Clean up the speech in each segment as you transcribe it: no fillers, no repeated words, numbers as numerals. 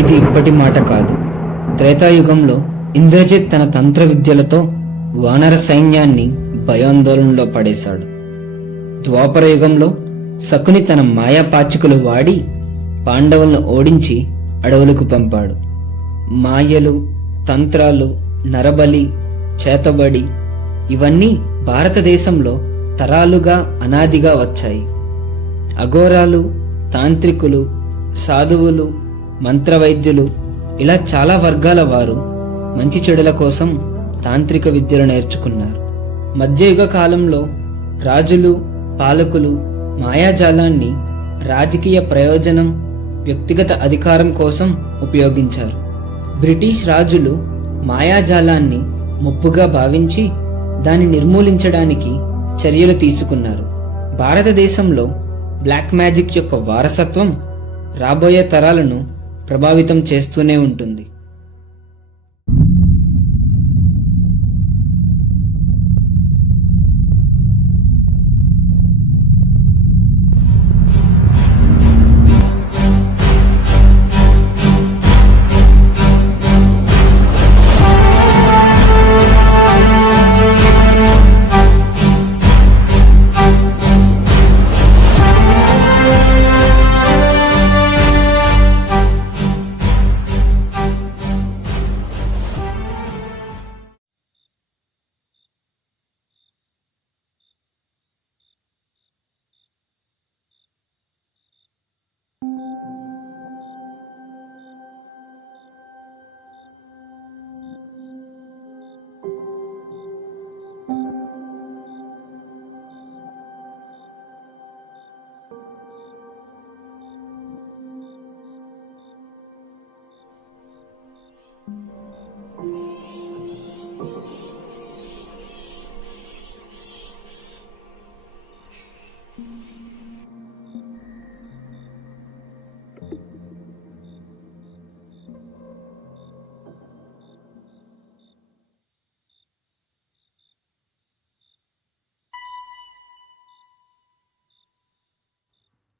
ఇది ఇప్పటి మాట కాదు. త్రేతాయుగంలో ఇంద్రజిత్ తన తంత్ర విద్యలతో వానర సైన్యాన్ని భయాందోళనలో పడేశాడు. ద్వాపర యుగంలో శకుని తన మాయాపాచికలు వాడి పాండవులను ఓడించి అడవులకు పంపాడు. మాయలు, తంత్రాలు, నరబలి, చేతబడి ఇవన్నీ భారతదేశంలో తరాలుగా అనాదిగా వచ్చాయి. అఘోరాలు, తాంత్రికులు, సాధువులు, మంత్రవైద్యులు ఇలా చాలా వర్గాల వారు మంచి చెడుల కోసం తాంత్రిక విద్యలు నేర్చుకున్నారు. మధ్యయుగ కాలంలో రాజులు, పాలకులు మాయాజాలాన్ని రాజకీయ ప్రయోజనం, వ్యక్తిగత అధికారం కోసం ఉపయోగించారు. బ్రిటిష్ రాజులు మాయాజాలాన్ని ముప్పుగా భావించి దాన్ని నిర్మూలించడానికి చర్యలు తీసుకున్నారు. భారతదేశంలో బ్లాక్ మ్యాజిక్ యొక్క వారసత్వం రాబోయే తరాలను ప్రభావితం చేస్తూనే ఉంటుంది.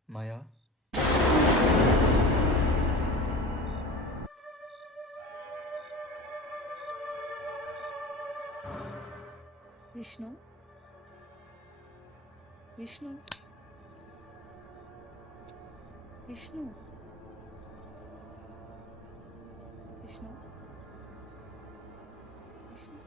మాయా, విష్ణు విష్ణు విష్ణు విష్ణు విష్ణు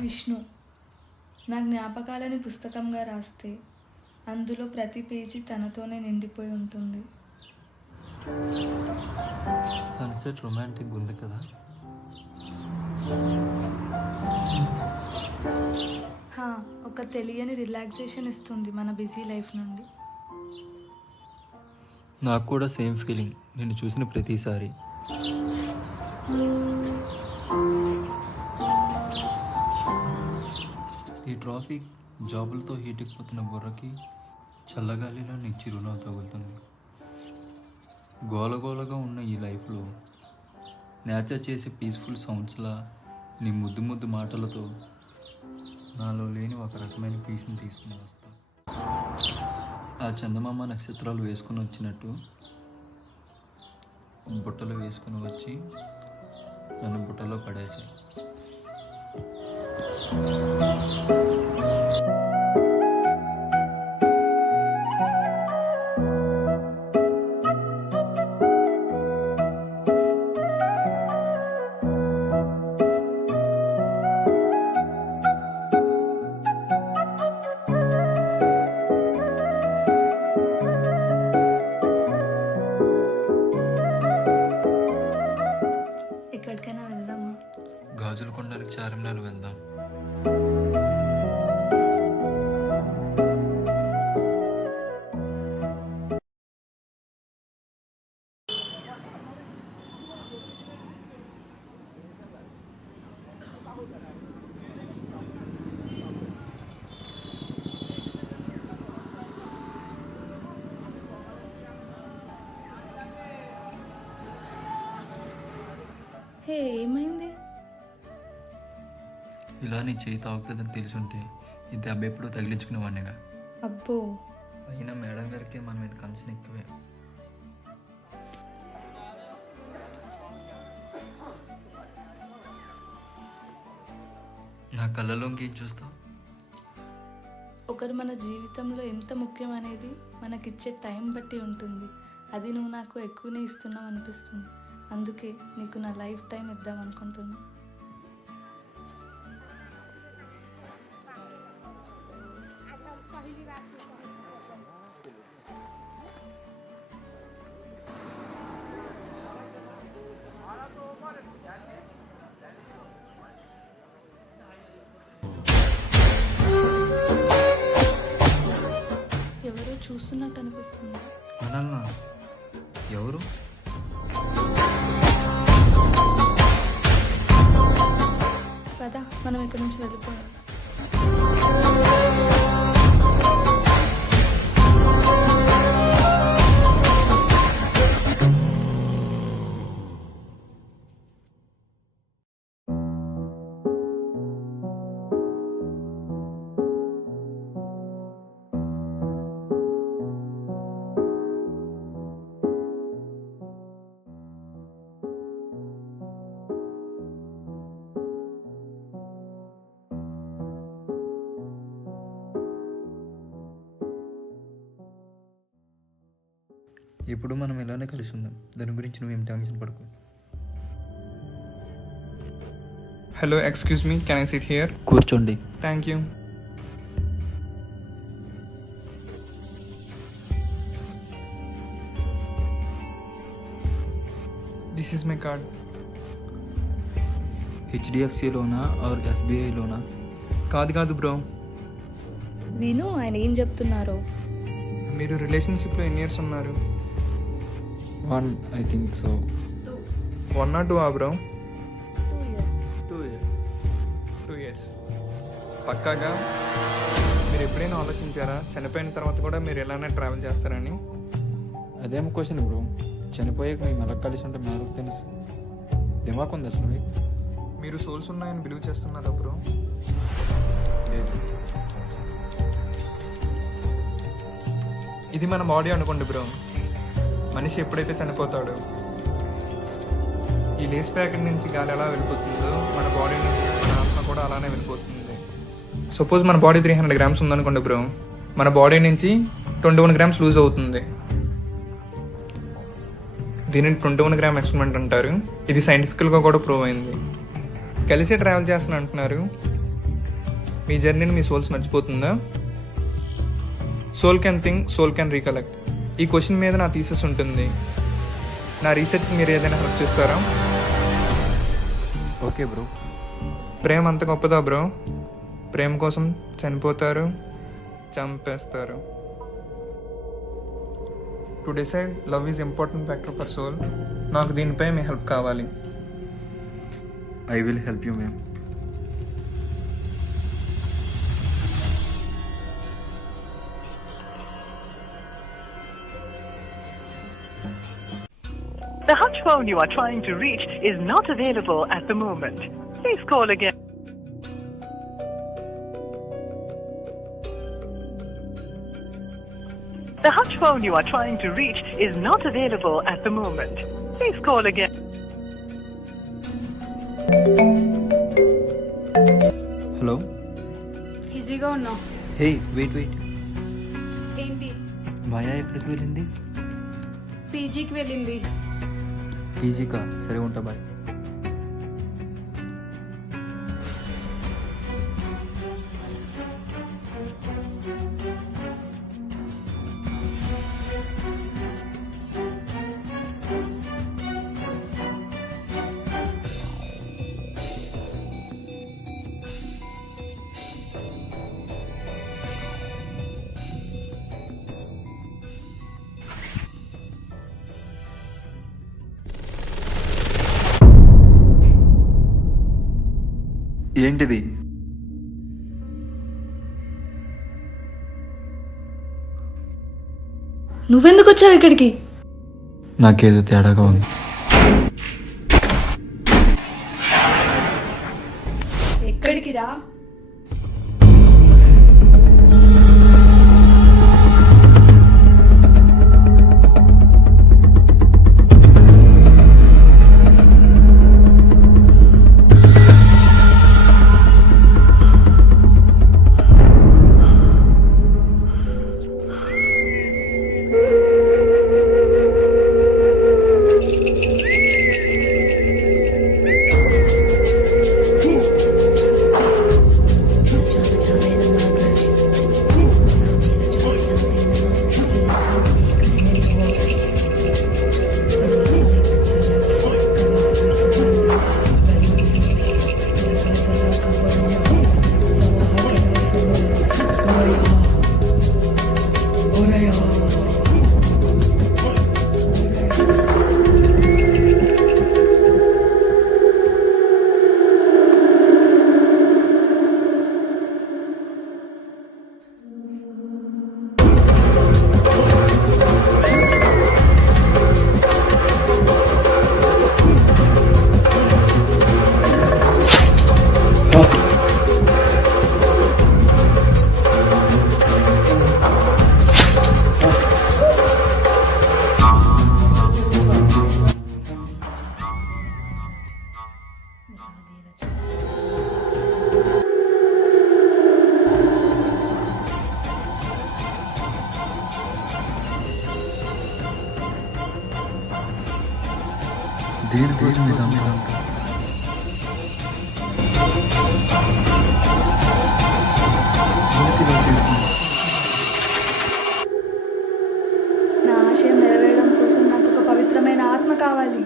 విష్ణు, నా జ్ఞాపకాలని పుస్తకంగా రాస్తే అందులో ప్రతి పేజీ తనతోనే నిండిపోయి ఉంటుంది. సన్సెట్ రొమాంటిక్ ఉంది కదా. ఒక తెలియని రిలాక్సేషన్ ఇస్తుంది మన బిజీ లైఫ్ నుండి. నాకు కూడా సేమ్ ఫీలింగ్ నిన్ను చూసిన ప్రతిసారి. ఈ ట్రాఫిక్ జాబులతో హీటెక్కిపోతున్న బుర్రకి చల్లగాలిలో నీ చిరునవ్వు తగులుతుంది. గోలగోలగా ఉన్న ఈ లైఫ్లో నేచర్ చేసే పీస్ఫుల్ సౌండ్స్లా నీ ముద్దు ముద్దు మాటలతో నాలో లేని ఒక రకమైన పీస్ని తీసుకుని వస్తా. ఆ చందమామ నక్షత్రాలు వేసుకుని వచ్చినట్టు బుట్టలో వేసుకుని వచ్చి నన్ను బుట్టలో పడేసాయి. ఎక్కడికైనా వెళ్దామా? గాజుల కొండలకి చార్మినార్ వెళ్దాం. హే, ఏమైంది? ఇలా నీ చేయి తాగుతుందని తెలుసుంటే ఈ దెబ్బ ఎప్పుడూ తగిలించుకునేవాడినిగా. అబ్బో, అయినా మేడం గారికి మన మీద కన్సర్న్ ఎక్కువే. నా కళ్ళలోకి ఏం చూస్తావు? ఒకరు మన జీవితంలో ఎంత ముఖ్యం అనేది మనకిచ్చే టైం బట్టి ఉంటుంది. అది నువ్వు నాకు ఎక్కువనే ఇస్తున్నావు అనిపిస్తుంది. అందుకే నీకు నా లైఫ్ టైం ఇద్దాం అనుకుంటున్నా. ఎవరో చూస్తున్నట్టు అనిపిస్తుంది. మనల్నా? ఎవరు? పద, మనం ఇక్కడి నుంచి వెళ్ళిపోయాం. ఇప్పుడు మనం ఇలానే కలిసి ఉందాం. దాని గురించి నువ్వేం టెన్షన్ పడకు. Hello, excuse me, can I sit here? కూర్చోండి. Thank you. This is my card. HDFC లోనా ఆర్ ఎస్బీఐ లోనా? కాదు బ్రో. విను ఆయన ఏం చెప్తున్నారో. మీరు రిలేషన్షిప్లో ఎన్ని ఇయర్స్ ఉన్నారు? 1, I think so. 1 or 2 bro? 2 years. 2 years. 2 years. పక్కాగా మీరు ఎప్పుడైనా ఆలోచించారా చనిపోయిన తర్వాత కూడా మీరు ఎలానే ట్రావెల్ చేస్తారని? అదేం క్వశ్చన్ బ్రో, చనిపోయాక మేము ఎలా కలిసి ఉంటే మనకు తెలుసు. దిమాక్ ఉంది అసలు మీకు? మీరు సోల్స్ ఉన్నాయని బిలీవ్ చేస్తున్నారా బ్రో? లేదు. ఇది మన బాడీ అనుకోండి బ్రో. మనిషి ఎప్పుడైతే చనిపోతాడో ఈ లేస్ ప్యాకెట్ నుంచి గాలి ఎలా వెళ్ళిపోతుందో మన బాడీ నుంచి మన ఆత్మ కూడా అలానే వెళ్ళిపోతుంది. సపోజ్ మన బాడీ 300 grams ఉందనుకోండి బ్రో, మన బాడీ నుంచి 21 grams లూజ్ అవుతుంది. దీనిని 21 gram ఎక్స్పెరిమెంట్ అంటారు. ఇది సైంటిఫికల్గా కూడా ప్రూవ్ అయింది. కలిసే ట్రావెల్ చేస్తాను అంటున్నారు. మీ జర్నీని మీ సోల్స్ మర్చిపోతుందా? Soul can think, soul can recollect. ఈ క్వశ్చన్ మీద నా థీసిస్ ఉంటుంది. నా రీసెర్చ్కి మీరు ఏదైనా హెల్ప్ చేస్తారా? Okay bro. ప్రేమ అంత గొప్పదా బ్రో? ప్రేమ కోసం చనిపోతారు, చంపేస్తారు. To decide love is important factor for soul. నాకు దీనిపై మీ హెల్ప్ కావాలి. I will help you ma'am. The hutch phone you are trying to reach is not available at the moment. Please call again. The hutch phone you are trying to reach is not available at the moment. Please call again. Hello. ఈజీగా ఉన్నావు. Hey wait. ఏంటి? మాయా ఎక్కడికి వెళ్ళింది? పీజీకి వెళ్ళింది. పీజీకా? సరే ఉంటా, bye. ఏంటిది? నువ్వెందుకు వచ్చావు ఇక్కడికి? నాకేదో తేడాగా ఉంది. ఎక్కడికి రా? దేనికోసం ఇదంతా? నా ఆశయం నెరవేరడం కోసం నాకు ఒక పవిత్రమైన ఆత్మ కావాలి.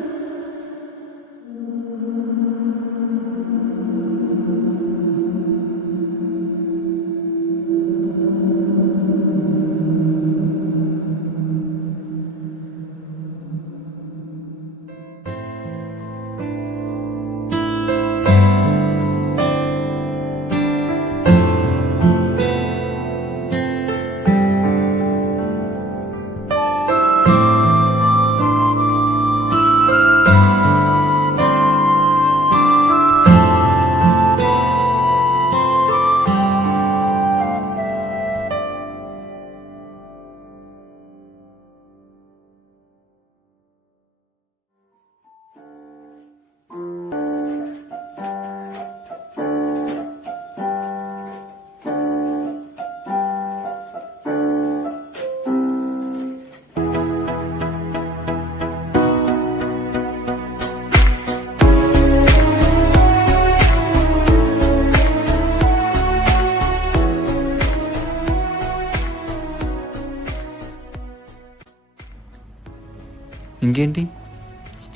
ఇంకేంటి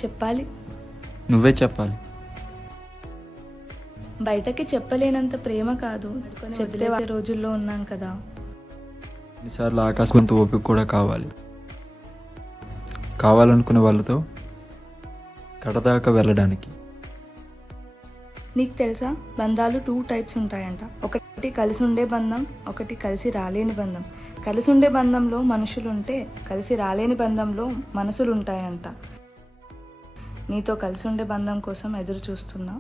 చెప్పాలి. నువ్వే చెప్పాలి. బయటకి చెప్పలేనంత ప్రేమ కాదు, చెప్తే రోజుల్లో ఉన్నాం కదా. ఎన్నిసార్లు ఆకాశంతో ఓపిక కూడా కావాలి. కావాలనుకునే వాళ్ళతో కడదాకా వెళ్ళడానికి. నీకు తెలుసా, బంధాలు 2 టైప్స్ ఉంటాయంట. ఒకటి కలిసి ఉండే బంధం, ఒకటి కలిసి రాలేని బంధం. కలిసి ఉండే బంధంలో మనుషులు ఉంటే, కలిసి రాలేని బంధంలో మనసులు ఉంటాయంట. నీతో కలిసి ఉండే బంధం కోసం ఎదురు చూస్తున్నా.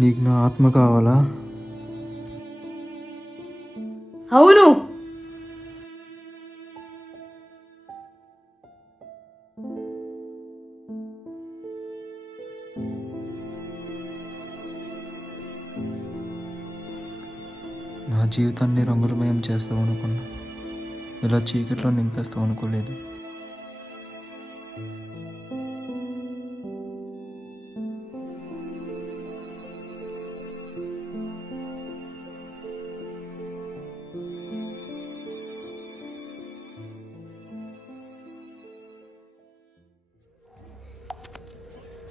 నీకు నా ఆత్మ కావాలా? అవును. నా జీవితాన్ని రంగులమయం చేస్తావు అనుకున్నా, ఇలా చీకట్లో నింపేస్తావు అనుకోలేదు.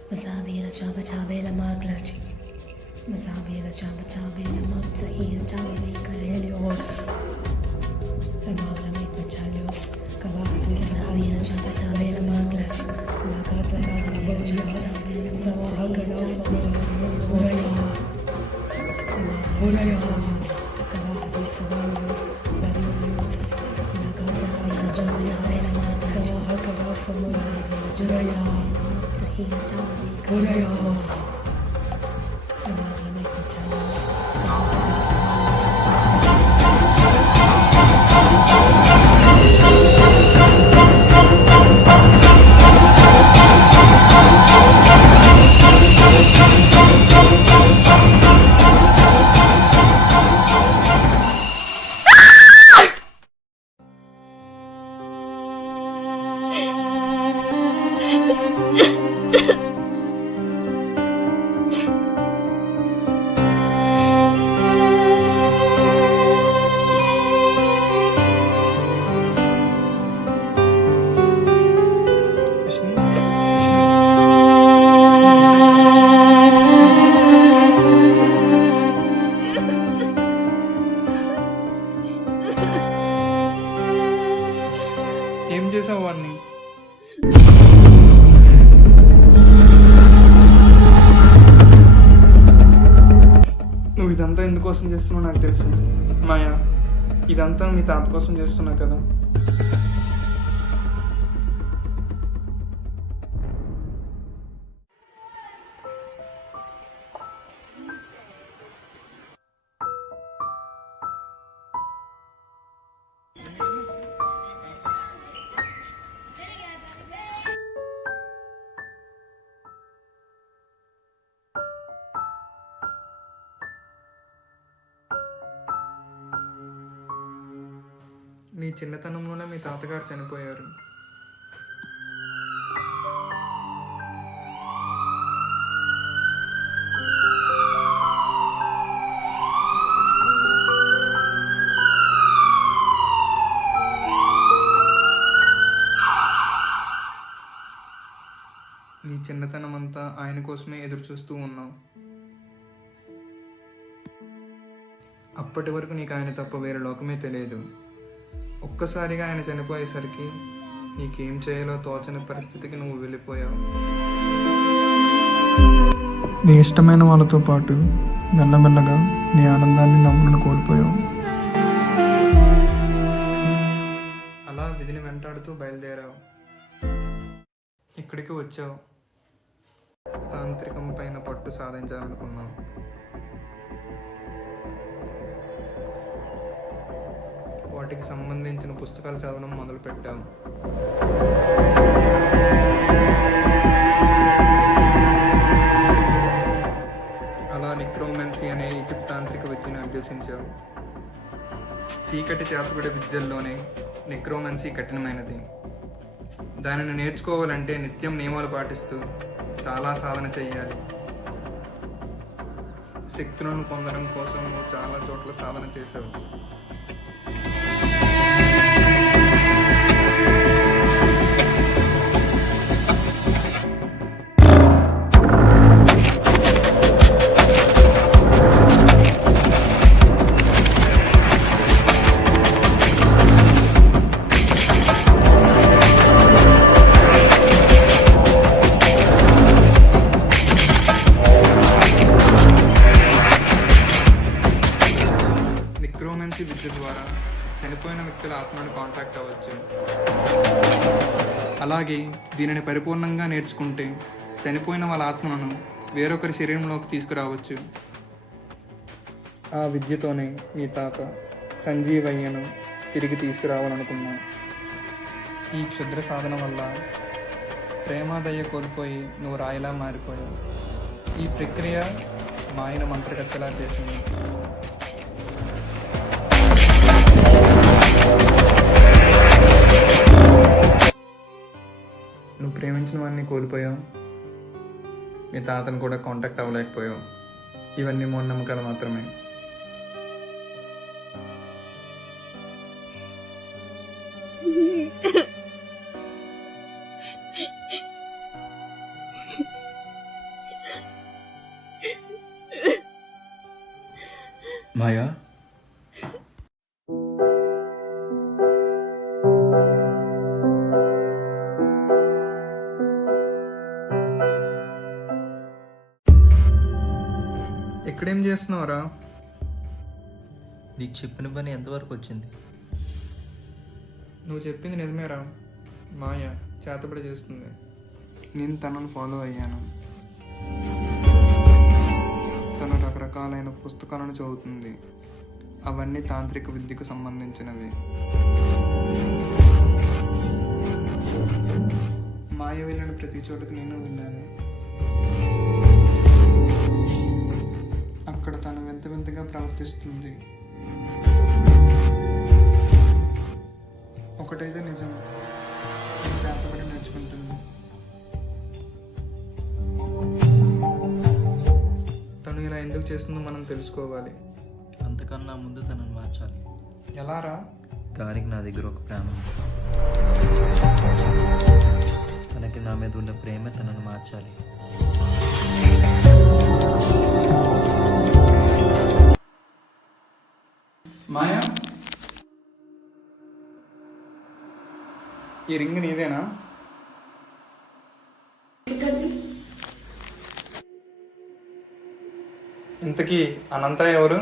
Masabela chaba chabela maglachi. Masabela chaba chabela magzahia chaba kalelios. Amagla make bachalios. Kawazi masabela chaba chabela maglachi. La casa is kabachos. Sawagala famolos. Amagla bachalios. Kawazi savalos. Bariolios. La casa is chaba chabela maglachi. Sawagala famolos. Juraya. Zahia Chalabi Kurayos. Amagla make Chalos. Kawazi Savalos. ఏం చేసావు వాడిని? నువ్వు ఇదంతా ఎందుకోసం చేస్తున్నావు నాకు తెలుసు మాయా. ఇదంతా మీ తాత కోసం చేస్తున్నావు కదా. నీ చిన్నతనంలోనే మీ తాతగారు చనిపోయారు. నీ చిన్నతనం అంతా ఆయన కోసమే ఎదురు చూస్తూ ఉన్నావు. అప్పటి వరకు నీకు ఆయన తప్ప వేరే లోకమే తెలియదు. ఒక్కసారిగా ఆయన చనిపోయేసరికి నీకేం చేయాలో తోచని పరిస్థితికి నువ్వు వెళ్ళిపోయావు. నీ ఇష్టమైన వాళ్ళతో పాటు మెల్లమెల్లగా నీ ఆనందాన్ని నవ్వులను కోల్పోయావు. అలా విధిని వెంటాడుతూ బయలుదేరావు. ఇక్కడికి వచ్చావు. తాంత్రికం పైన పట్టు సాధించాలనుకున్నావు. వాటికి సంబంధించిన పుస్తకాలు చదవడం మొదలుపెట్టావు. అలా నిక్రోమెన్సీ అనే ఈజిప్ట్ తాంత్రిక విద్యను అభ్యసించావు. చీకటి చేతబడి విద్యల్లోనే నిక్రోమెన్సీ కఠినమైనది. దానిని నేర్చుకోవాలంటే నిత్యం నియమాలు పాటిస్తూ చాలా సాధన చేయాలి. శక్తులను పొందడం కోసం నువ్వు చాలా చోట్ల సాధన చేశావు. అలాగే దీనిని పరిపూర్ణంగా నేర్చుకుంటే చనిపోయిన వాళ్ళ ఆత్మలను వేరొకరి శరీరంలోకి తీసుకురావచ్చు. ఆ విద్యతోనే మీ తాత సంజీవయ్యను తిరిగి తీసుకురావాలనుకున్నా. ఈ క్షుద్ర సాధన వల్ల ప్రేమాదయ్య కోల్పోయి నువ్వు రాయిలా మారిపోయావు. ఈ ప్రక్రియ మాయను మంత్రగత్తెలా చేసింది. నువ్వు ప్రేమించిన వాడిని కోల్పోయావు, మీ తాతను కూడా కాంటాక్ట్ అవ్వలేకపోయావు. ఇవన్నీ మూఢనమ్మకాలు మాత్రమే. మాయా, ఎక్కడేం చేస్తున్నావురా? నీకు చెప్పిన పని ఎంతవరకు వచ్చింది? నువ్వు చెప్పింది నిజమేరా. మాయ చేతబడి చేస్తుంది. నేను తనను ఫాలో అయ్యాను. తను రకరకాలైన పుస్తకాలను చదువుతుంది. అవన్నీ తాంత్రిక విద్యకు సంబంధించినవి. మాయ వెళ్ళిన ప్రతి చోటుకు నేను వెళ్ళాను. అక్కడ తను వింత వింతగా ప్రవర్తిస్తుంది. ఒకటైతే నిజం, చేతబడి నేర్చుకుంటుంది. తను ఇలా ఎందుకు చేస్తుందో మనం తెలుసుకోవాలి. అంతకన్నా ముందు తనని మార్చాలి. ఎలారా? దానికి నా దగ్గర ఒక ప్లాన్ ఉంది. తనకి నా మీద ఉన్న ప్రేమ తనను మార్చాలి. మాయా, ఈ రింగ్ నీదేనా? ఇంతకీ అనంత ఎవరు?